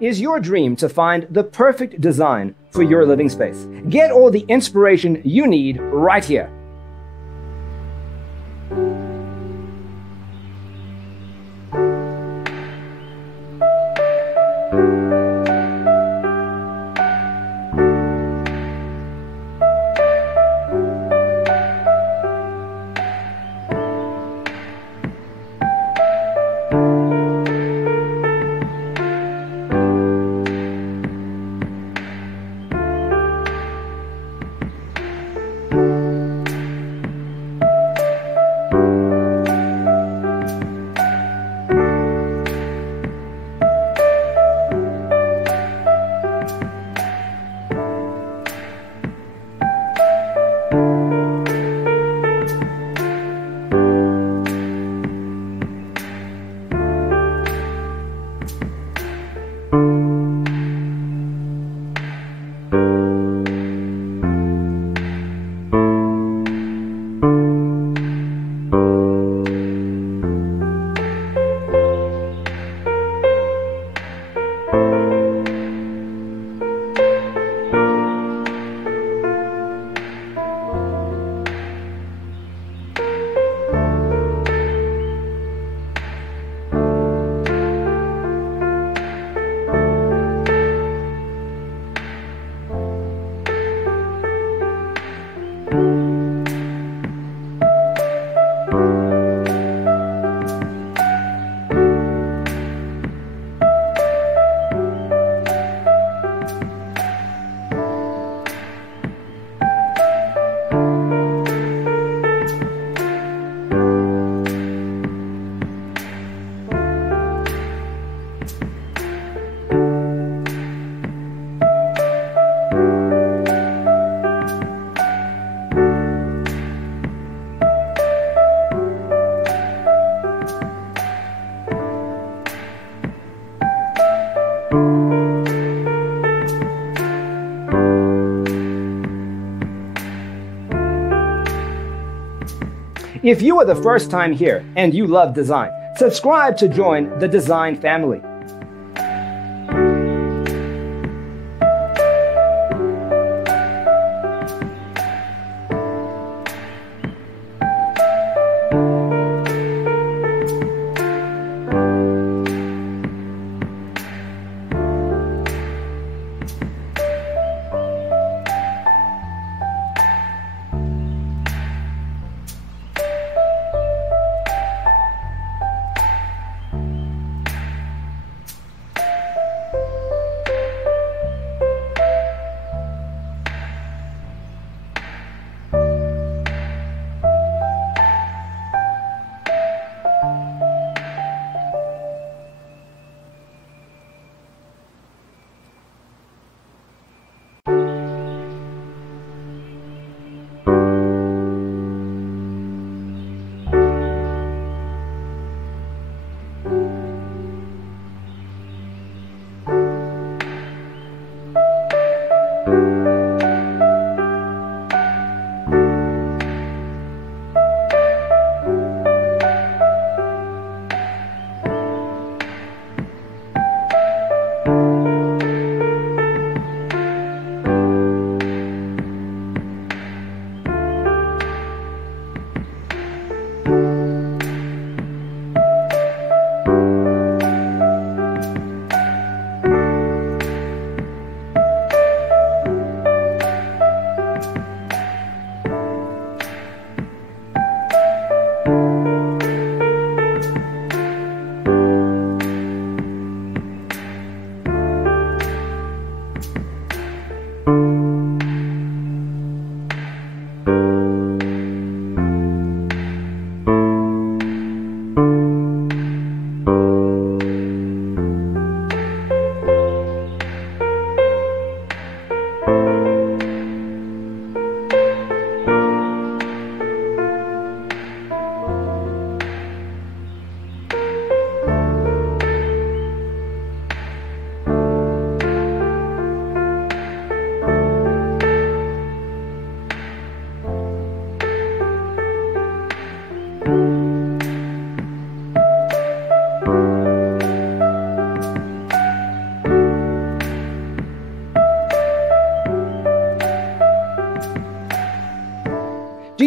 Is your dream to find the perfect design for your living space? Get all the inspiration you need right here. If you are the first time here and you love design, subscribe to join the design family.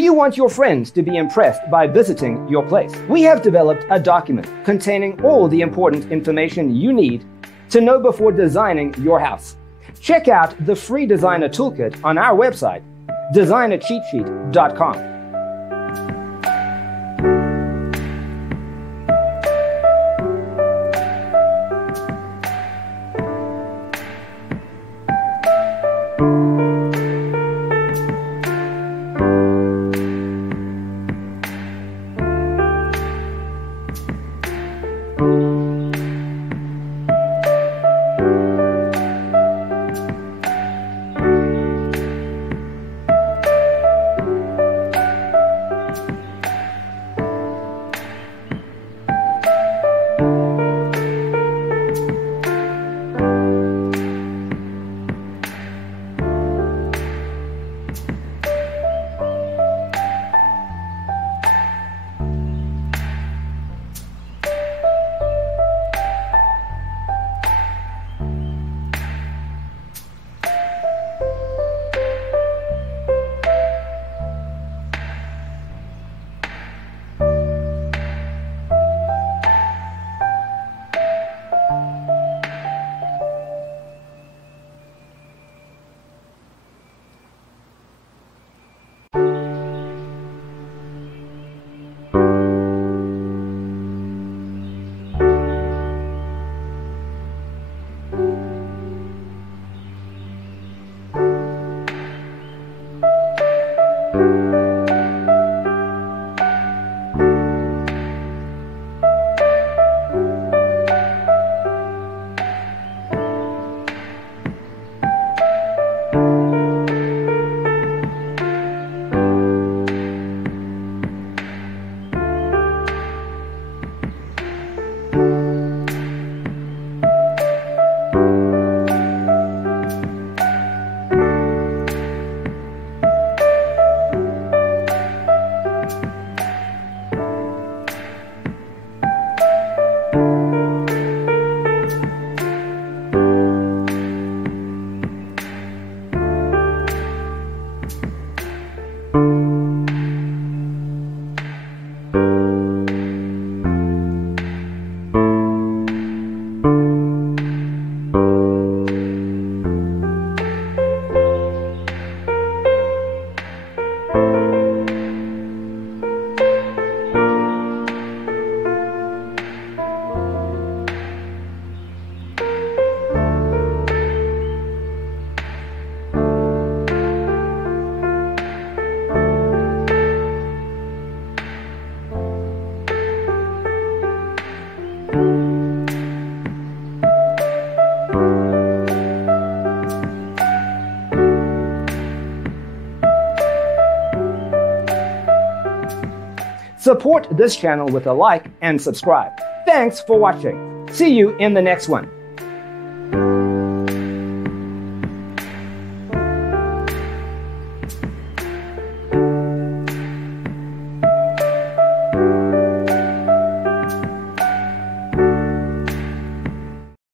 you want your friends to be impressed by visiting your place? We have developed a document containing all the important information you need to know before designing your house. Check out the free designer toolkit on our website, designercheatsheet.com. Support this channel with a like and subscribe. Thanks for watching. See you in the next one.